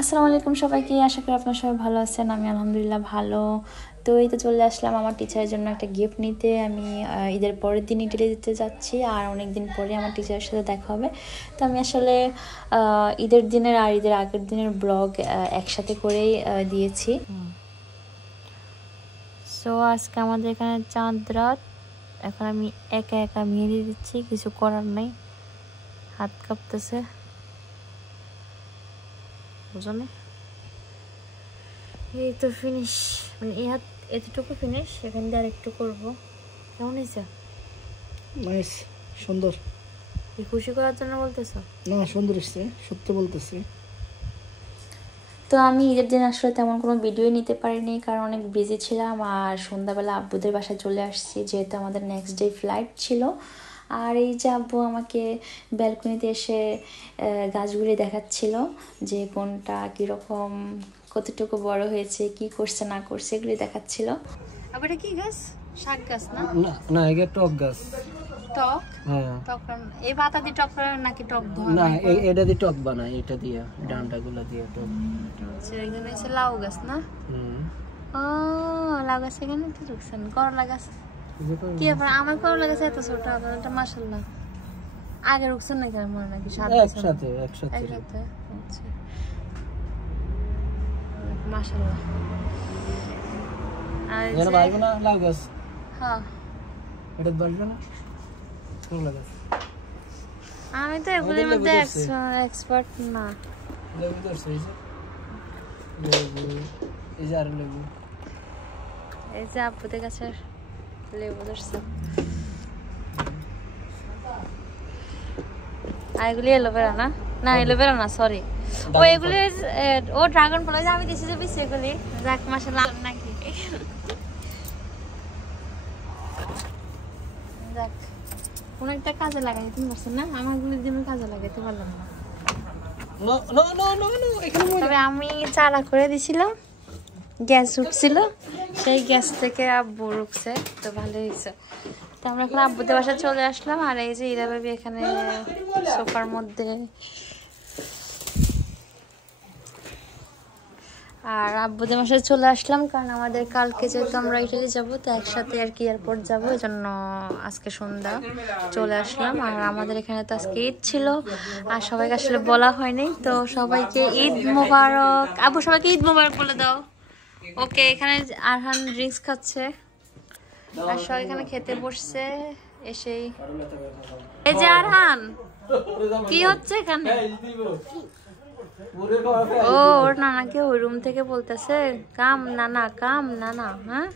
আসসালামু আলাইকুম সবাইকে, আশা করি আপনারা সবাই ভালো আছেন। আমি আলহামদুলিল্লাহ ভালো। তো এই তো চলে আসলাম আমার টিচারের জন্য একটা গিফট নিতে। আমি ঈদের পরের দিন ইটালি যেতে যাচ্ছি, আর অনেক দিন পরে আমার টিচারের সাথে দেখা হবে। তো আমি আসলে ঈদের দিনের আর ঈদের আগের দিনের ব্লগ একসাথে করেই দিয়েছি। সো আজকে আমাদের এখানে চাঁদ রাত। এখন আমি একা একা মেহেদি দিচ্ছি, কিছু করার নাই, হাত কাঁপতেছে, বুঝলে। এই তো ফিনিশ, মানে এই হাত এতটুকু ফিনিশ, এখান দিয়ে আরেকটু করবো। কেমন হয়েছে? নাইস, সুন্দর। এই খুশি করার জন্য বলতেছো? না, সুন্দর হচ্ছে, সত্যি বলতেছি। তো আমি ঈদের দিন আসলে তেমন কোনো ভিডিও নিতে পারিনি, কারণ অনেক বিজি ছিলাম। আর সন্ধ্যাবেলা আব্বুদের বাসায় চলে আসছি, যেহেতু আমাদের নেক্সট ডে ফ্লাইট ছিল। আর এই যে আব্বু আমাকে ব্যালকনিতে এসে গাছগুলি দেখাচ্ছিল, যে কোনটা কীরকম, কতটুকু বড় হয়েছে, কি করছে না করছে, এগুলি দেখাচ্ছিল। আবার এটা কি গাছ? শাক গাছ না? না না, এটা টক গাছ। টক? হ্যাঁ, টক এই পাতা দিয়ে টক করে নাকি টক ধোয়া? না, এটা দিয়ে টক বানায়, এটা দিয়ে ডাঁটাগুলো দিয়ে টক। আচ্ছা, এখানে হচ্ছে লাউ গাছ না? ও, লাউ গাছ এখানে কি ঢুকছেন? করলা গাছ কি ব্যাপার? আমার করলা গাছ এত ছোট, এটা মাশাআল্লাহ আগে ঢুকছেন না কেন? মনে নাকি একসাথে একসাথে? আচ্ছা, মাশাআল্লাহ। আর এর বাইবে না লাউ গাছ? হ্যাঁ, এটা বাইবে না করলা গাছ? আমি তো এগুলোর মধ্যে এক্সপার্ট না। লেবু ধরছে, এই যে লেবু, এই যে আর লেবু, এই যে আপুদের গাছের লেবু ধরছে। আর এগুলি এলোভেরা না? না, এলোভেরা না, সরি। ও এগুলি ও ড্রাগন ফল। আমি দিছি যে বেশি এগুলি। যাক, মাশাআল্লাহ নাকি। যাক, কোন একটা কাজে লাগাইতে পারছেন না? আমারগুলির জন্য কাজে লাগাইতে পারলাম না। তবে আমি চারা করে দিছিলাম, গ্যাস উঠছিল, সেই গ্যাস থেকে আব্বু উঠছে, তো ভালো হয়েছে। তো আমরা এখন আব্বুদের বাসায় চলে আসলাম। আর এই যে ইরা ভাবি এখানে সোফার মধ্যে, আর আব্বুদের বাসায় চলে আসলাম কারণ আমাদের কালকে যেহেতু আমরা ইটালি যাবো, তো একসাথে আর কি এয়ারপোর্ট যাবো, এই জন্য আজকে সন্ধ্যা চলে আসলাম। আর আমাদের এখানে তো আজকে ঈদ ছিল, আর সবাইকে আসলে বলা হয়নি, তো সবাইকে ঈদ মোবারক। আব্বু সবাইকে ঈদ মোবারক বলে দাও। ওকে, এখানে আরহান ড্রিঙ্কস খাচ্ছে, আর সবাই এখানে খেতে বসছে এসেই। এই যে আরহান, কি হচ্ছে এখানে? ও, ওর নানাকে ওই রুম থেকে বলতেছে কাম নানা, কাম নানা। হ্যাঁ,